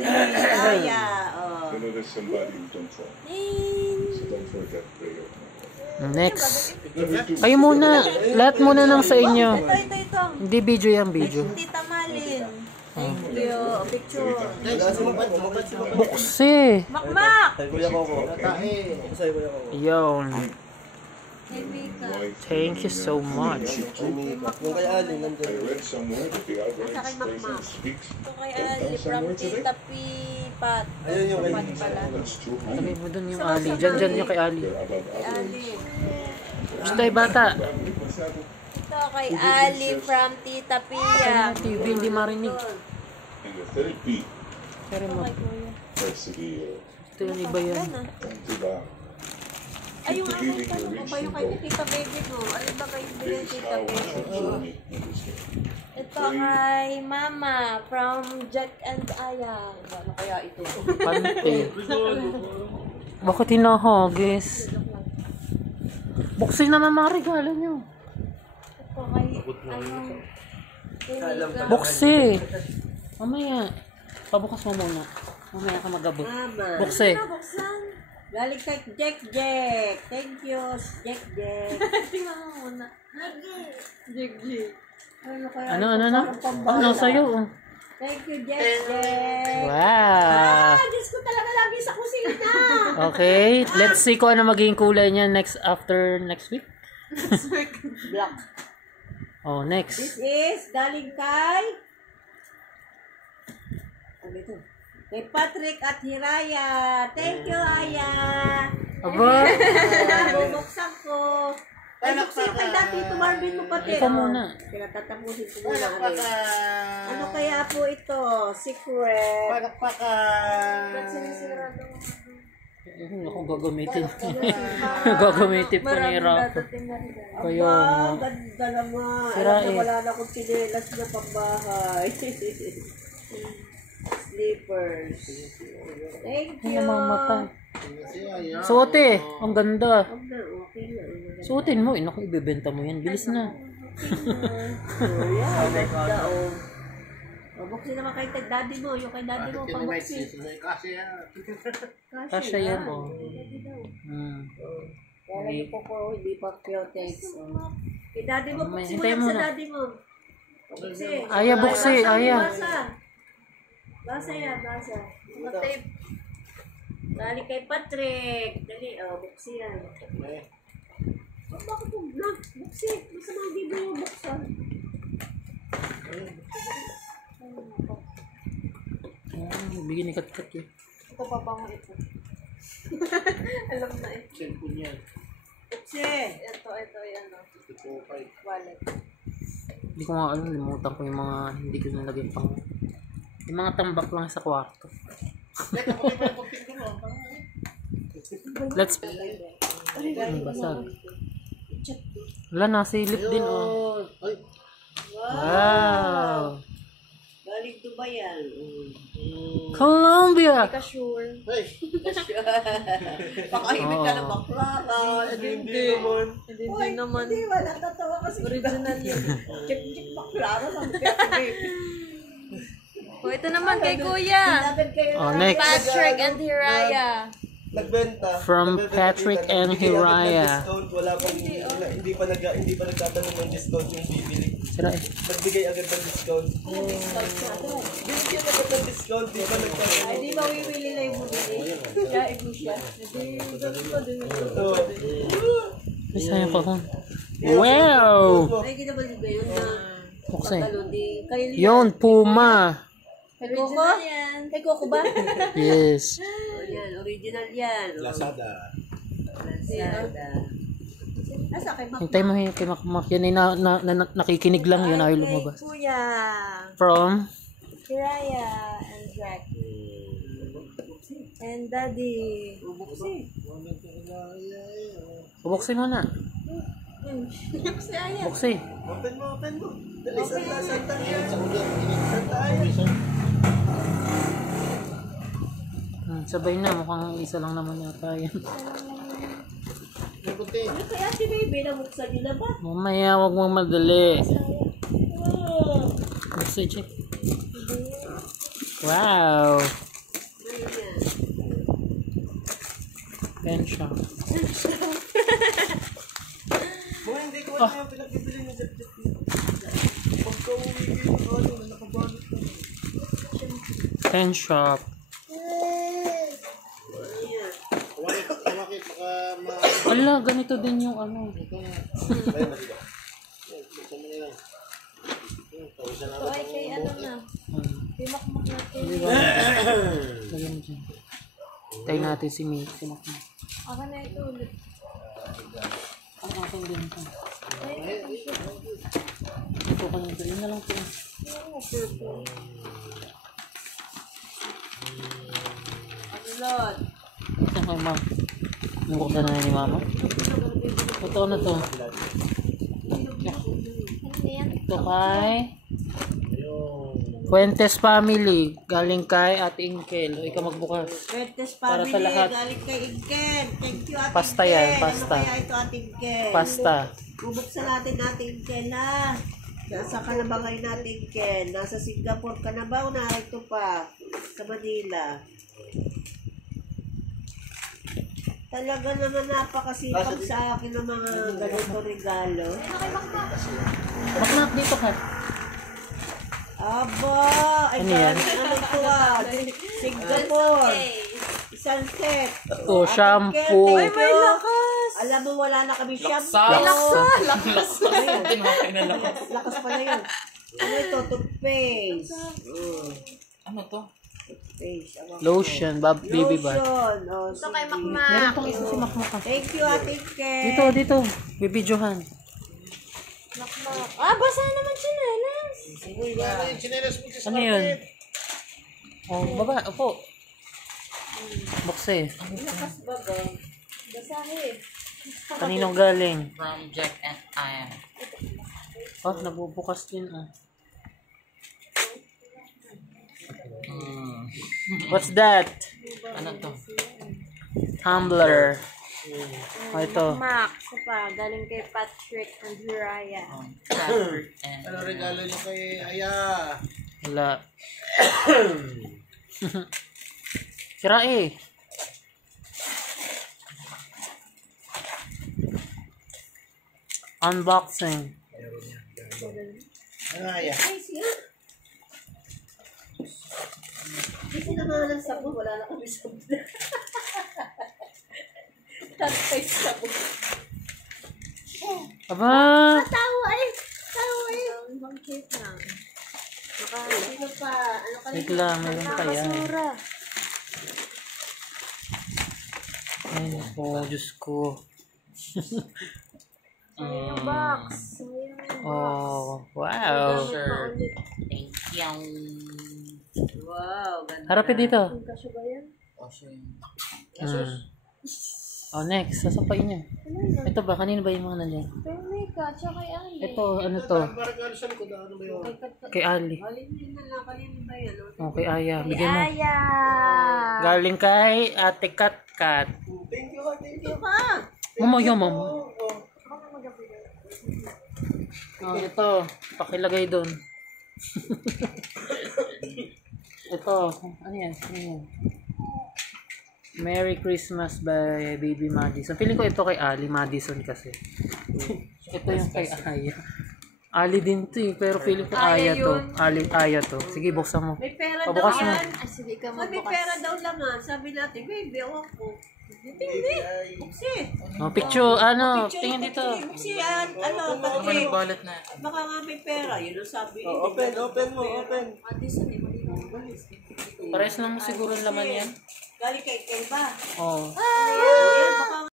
Daddy, Aya. You know there's somebody who don't fall. So don't forget prayer. Next. Kayo muna. Lahat muna ng sa inyo. Ito. Hindi video yan, video. Tita Malin. Thank you. Picture. Buksi. Makmak. Yun. Thank you so much. I read somewhere that the average person speaks. Ito kay Ali from Tita Pipat. That's true. Sabi mo dun yung Ali. Diyan yung kay Ali. Ali. Gusto tayo bata. Ito kay Ali from Tita Pia. TV hindi marinig. And the third beat, Pero mo. persevere. Ito yung iba yan. Don't give up. Ay, yung ano, tanong ko ba yung kay Tita Baby mo? Ano ba kayo bilhin This is Tita how we Baby should mo? journey in this game. Ito kay Mama from Jack and Aya. Ano kaya ito? Pante. Bakit hinahagis? Buksin naman mga regalo nyo. Ito kay, ano, Buksi. Mamaya. Pabukas mo muna. Mamaya ka magabot. Mama. Buksi. Buksan. Galing kay Jack. Thank you, Jack. Tingnan mo muna. Jack. Ano kaya? Ano sa'yo? Thank you, Jack. Wow. Diyos ko talaga lagi sa kusina. Okay. Let's see kung ano magiging kulay niya after next week. Black. Oh, next. This is galing kay ano ito? Kay Patrick at Hiraya. Thank you, Aya. Aba. Bubuksan ko. Ay, buksan kay dati. Ito Marvin mo pati. Ikaw muna. Pinatatapusin ko muna. Ano kaya po ito? Secret. Ba't sinisirado mo? Ako gagamitin. Gagamitin pa ni Rafa. Kaya nga. Ganda naman. Sira Alam na eh. wala na akong chinelas na pambahay. Slippers. Thank you. Namamatay. Suote. Ang ganda. Okay na. Suotin mo. Naku, ibebenta mo yan. Bilis na. Ganda oh. Buksin naman kay daddy mo. Yung kay daddy mo pabuksin. Kasya yan, oh. Kaya lagi po ko hindi pa Piotex. Kay daddy mo, buksin mo Hintay lang mo sa na. daddy mo. Buksin. Aya, buksi. Aya. Basa yan, basa. Mga tape. Dali kay Patrick. Dali, buksi yan. Bakit mo vlog? Buksi. Masama hindi mo yung buksan. Bigyan ni Kat-Kat eh. Ito pa mo ito. Alam na eh. Cellphone yan. Buksi. Ito, yan o. Wallet. Hindi ko nga alam. Limutan ko yung mga hindi ko nalagyan pang... Yung mga tambak lang sa kwarto. Let's... Ang basag. Wala, nasilip din oh. Wow! Galing Dubai yan. Colombia! Ka sure. Pakahimik ka ng baklava. Hindi naman. Hindi naman. Hindi, wala. Tatawa kasi. Original yun. Check baklava. O, ito naman kay Kuya. Oh, next. Patrick and Hiraya. Nagbenta. From Patrick and Hiraya. Wala pang hindi pa nagtatanong ng discount yung bibili. Sira eh. Nagbigay agad ng discount. Binigyan agad ng discount, di pa nagtatanong. Ay, di ba wiwili na yung bumili? Siya, ibu siya. Hindi, ganun ko din. Isa yung kahon. Wow! Ay, kinabalik ba yun na Buksin. kaludi? Yun, Puma. Kay Coco? Kay Coco ba? Yes. Yan, original yan. Lazada. Asa kay Mac? Hintay mo kay Makmak. Yan ay nakikinig lang. Yun ay lumabas. Kuya. From? Hiraya and Jack. And Daddy. Buksin mo na. Si Aya. Buksi. Open mo. Dali, santa yan. Santa yan. Sabay na. Mukhang isa lang naman yata yan. Ano kaya si Baby? Nabuksan niyo na ba? Mamaya, wag mong madali. Buksi, check. Wow. Ano yan? Pen shop. Mga hindi ko alam yung pinagbibili ng Jack-Jack. Pagka-uwi ko yung nakabalot na. Pen shop. Ala, ganito din yung ano. So, ay kay ano na. Pimakmak natin. Di ba? Lagyan mo dyan. Tayo natin si Makmak. Ako na ito ulit. Ang akin din ito. Ay, Ito ka nito. Yun na lang ito. oo, purple. Ano, Lord? Ito kay Ma. Nabuksan na ni Mama. Ito na to. Ano yan? Ito kay Fuentes Family. Galing kay Ate Inkel. O, ikaw magbukas. Betes Para family, sa lahat. galing kay Inken. Thank you, Ate Pasta Inken. yan, pasta. Ano kaya ito, Ate Inken? Pasta. Bubuksan natin, Ate Inken, ha? Nasa ka na ba ngayon, Ate Inken? Nasa Singapore ka na ba o narito pa? Sa Manila? Talaga naman napakasipag sa akin ng mga ganito regalo. Makmak dito ka. Aba! Ay, Ano yan? Ano to ah? Singapore. Isang set. Oh, shampoo. Ay, may lakas! Alam mo, wala na kami shampoo. Lakas. Lakas pala yun. Ano ito? Toothpaste. Ano to? Toothpaste. Lotion, baby ba? Lotion. Oh, Ito kay sige. Makmak. Meron pa isa si Makmak. Thank you, Ate Ken. Dito. Bibidyohan. Makmak. Ah, basa naman tsinelas. Ano yun? Oh, baba. Opo. Bukse. Lakas ba ba? Basahin. Kaninong galing? From Jack and I am. Oh, nabubukas din ah. What's that? Ano to? Tumbler. Oh, ito. Makmak. Isa pa. Galing kay Patrick and Jiraya. Catherine and... Ano regalo niyo kay Aya? Wala. Sira eh. Unboxing. Ano Aya? Ay, siya. Kasi naman ng sabon, wala na kami sabon. Toothpaste sabon. Aba! Tawa eh. Ang cute na. Ano pa? Ano ka Wait lang, meron pa yan. Basura. Ay, naku, Diyos ko. Yung box. Sayang yung Oh, wow. Sure. Thank you. Wow, ganda. Harapin dito. Yung kasyo ba yan? Oh, next. Sasampain niyo. Ano yun? Ito ba? Kanino ba yung mga nandiyan? Permeka. Tsaka kay Ali. Ito, ano to? Ang regalo sa likod, ano ba yun? Kay Ali. Alin na lang, kanina ba yan? Oh, kay Aya. Bigyan mo. Aya. Galing kay Ate Kat. Thank you, thank you. Pa! Mama. Oh, ito. Pakilagay doon. Ito. Ano yan? Merry Christmas by Baby Madison. Feeling ko ito kay Ali Madison kasi. Ito yung kay Aya. Ali din to eh, pero feeling ko Aya to. Aya to. Sige, buksan mo. May pera Pabukas daw mo. yan. Ay, sige ka May magbukas. pera daw laman. Sabi natin, baby, ako po. Hindi. Buksi. Oh, picture, ano, tingin dito. Buksi yan. Ano, Ano Patrick. balot na? Baka nga may pera. Yun ang sabi. Oh, open mo. Madison, eh. Pares lang siguro ang laman yan. Galing kay Ken ba? Oh. Yan, baka